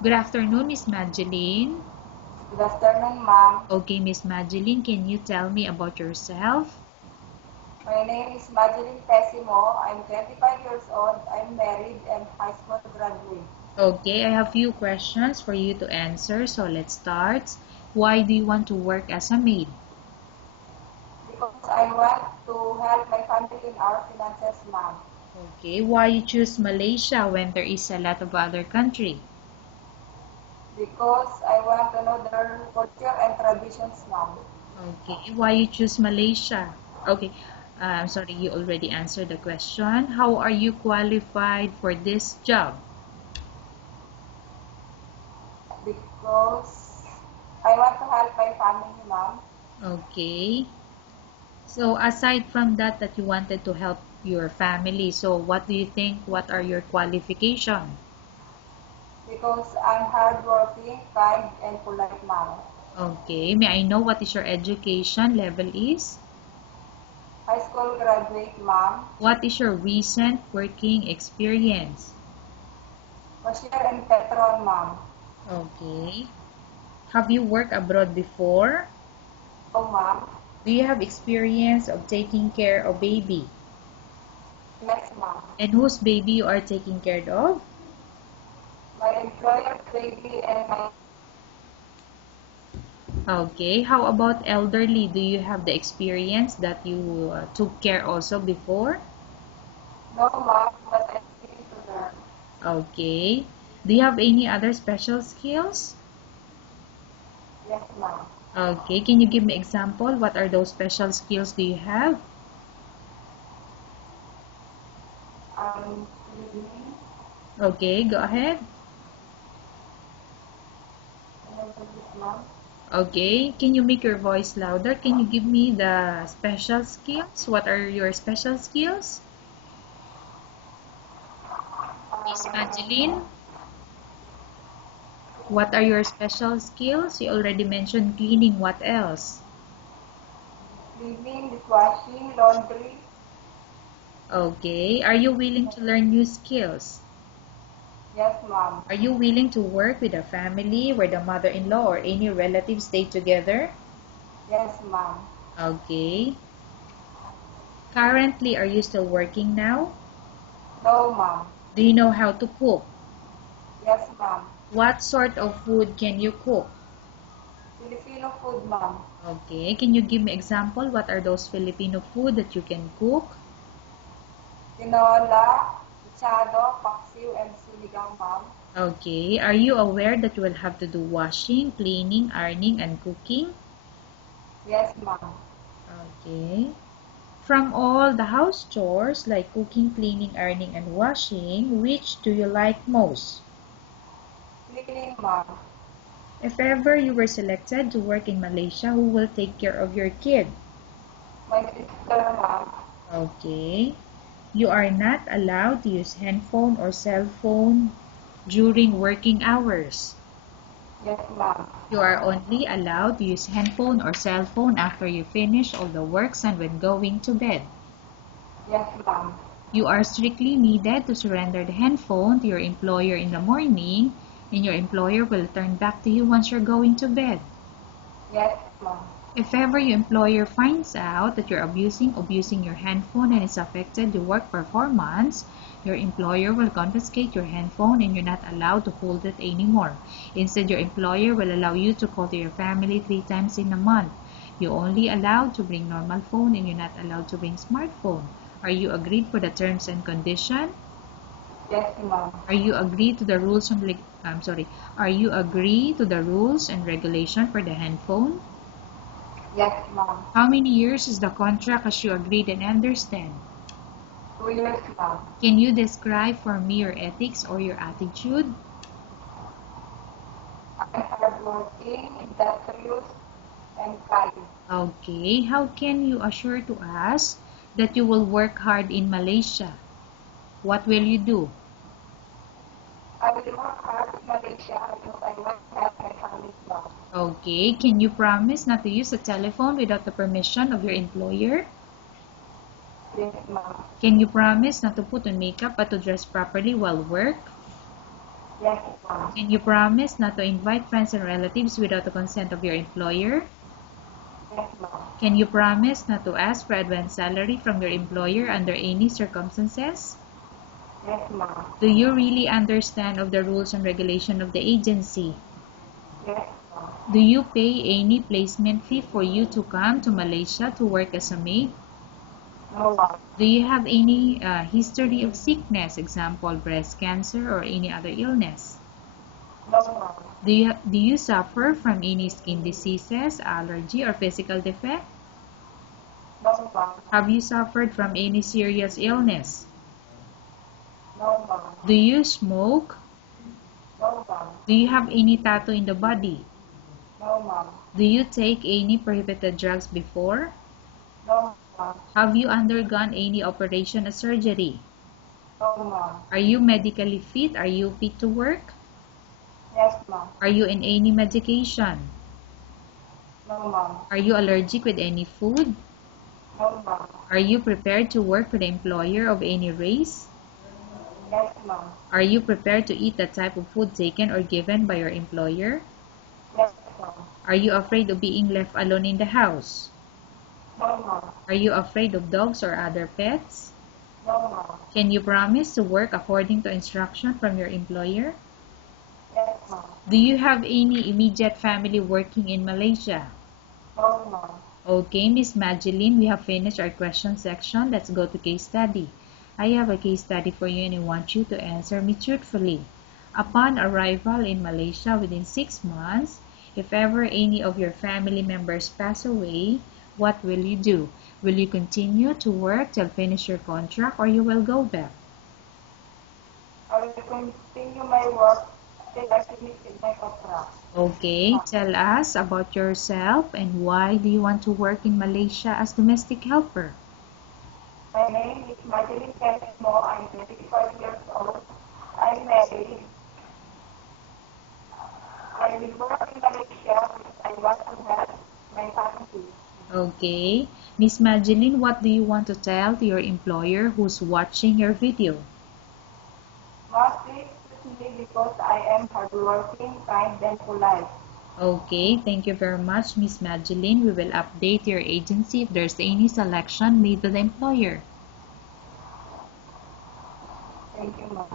Good afternoon, Miss Madeline. Good afternoon, ma'am. Okay, Miss Madeline, can you tell me about yourself? My name is Madeline Pessimo. I'm 25 years old. I'm married and high school graduate. Okay, I have few questions for you to answer, so let's start. Why do you want to work as a maid? Because I want to help my family in our finances, ma'am. Okay, why you choose Malaysia when there is a lot of other country? Because I want to know their culture and traditions, ma'am. Okay, why you choose Malaysia? Okay, I'm sorry, you already answered the question. How are you qualified for this job? Because I want to help my family, ma'am. Okay, so aside from that you wanted to help your family, so what do you think, what are your qualifications? Because I'm hardworking, kind, and polite, ma'am. Okay, may I know what is your education level is? High school graduate, ma'am. What is your recent working experience? Cashier and petrol, ma'am. Okay. Have you worked abroad before? Oh, ma'am. Do you have experience of taking care of baby? Yes, ma'am. And whose baby you are taking care of? My employer's baby and my Okay. How about elderly? Do you have the experience that you took care also before? no, ma'am, but I'm willing to learn. Okay. Do you have any other special skills? Yes, ma'am. Okay. Can you give me example? What are those special skills do you have? Cleaning, Okay, go ahead. and this, ma'am. Okay, can you make your voice louder? Can you give me the special skills? What are your special skills? Miss Madeline, what are your special skills? You already mentioned cleaning. What else? Cleaning, dishwashing, laundry. Okay, are you willing to learn new skills? Yes, ma'am. Are you willing to work with a family where the mother-in-law or any relatives stay together? Yes, ma'am. Okay. Currently, are you still working now? No, ma'am. Do you know how to cook? Yes, ma'am. What sort of food can you cook? Filipino food, ma'am. Okay, can you give me example? What are those Filipino food that you can cook? Tinola, mechado, paksiw, and sinigang, ma'am. Okay, are you aware that you will have to do washing, cleaning, ironing, and cooking? Yes, ma'am. Okay. From all the house chores like cooking, cleaning, ironing, and washing, which do you like most? Cleaning, ma'am. If ever you were selected to work in Malaysia, who will take care of your kid? My sister, ma'am. Okay. You are not allowed to use handphone or cell phone during working hours. Yes, ma'am. You are only allowed to use handphone or cell phone after you finish all the works and when going to bed. Yes, ma'am. You are strictly needed to surrender the handphone to your employer in the morning, and your employer will return back to you once you're going to bed. Yes, ma'am. If ever your employer finds out that you're abusing your handphone and it's affected your work performance, your employer will confiscate your handphone and you're not allowed to hold it anymore. Instead, your employer will allow you to call to your family 3 times in a month. You're only allowed to bring normal phone and you're not allowed to bring smartphone. Are you agreed for the terms and condition? Yes, ma'am. Are you agreed to the rules and Are you agree to the rules and regulation for the handphone? Yes, ma'am. How many years is the contract as you agreed and understand? 2 years, ma'am. Can you describe for me your ethics or your attitude? I'm hardworking, industrious, and kind. Okay, how can you assure to us that you will work hard in Malaysia? What will you do? I will work hard in Malaysia because I want to help my family now. Okay, can you promise not to use a telephone without the permission of your employer? Yes, ma'am. Can you promise not to put on makeup but to dress properly while work? Yes, ma'am. Can you promise not to invite friends and relatives without the consent of your employer? Yes, ma'am. Can you promise not to ask for advance salary from your employer under any circumstances? Yes, ma'am. Do you really understand of the rules and regulation of the agency? Yes, ma'am. Do you pay any placement fee for you to come to Malaysia to work as a maid? No, ma'am. Do you have any history of sickness, example breast cancer or any other illness? No, ma'am. Do you suffer from any skin diseases, allergy, or physical defect? No, ma'am. Have you suffered from any serious illness? No, ma'am. Do you smoke? No, ma'am. Do you have any tattoo in the body? No, ma'am. Do you take any prohibited drugs before? No, ma'am. Have you undergone any operation or surgery? No, ma'am. Are you medically fit? Are you fit to work? Yes, ma'am. Are you in any medication? No, ma'am. Are you allergic with any food? No, ma'am. Are you prepared to work for the employer of any race? Yes, ma'am. Are you prepared to eat the type of food taken or given by your employer? Yes, ma'am. Are you afraid of being left alone in the house? No, ma'am. Are you afraid of dogs or other pets? No, ma'am. Can you promise to work according to instruction from your employer? Yes, ma'am. Do you have any immediate family working in Malaysia? No, ma'am. Okay, Miss Mageline, we have finished our question section. Let's go to case study. I have a case study for you and I want you to answer me truthfully. Upon arrival in Malaysia within 6 months, if ever any of your family members pass away, what will you do? Will you continue to work till finish your contract or you will go back? I will continue my work till I finish my contract. Okay, tell us about yourself and why do you want to work in Malaysia as domestic helper? My name is Madeline Mo. I'm 25 years old. I'm married. I will work in Malaysia because I want to help my family. Okay, Miss Mageline, what do you want to tell to your employer who's watching your video? Mostly with me because I am hardworking, kind, and polite. Okay, thank you very much, Miss Mageline. We will update your agency if there's any selection made to the employer. Thank you, ma'am.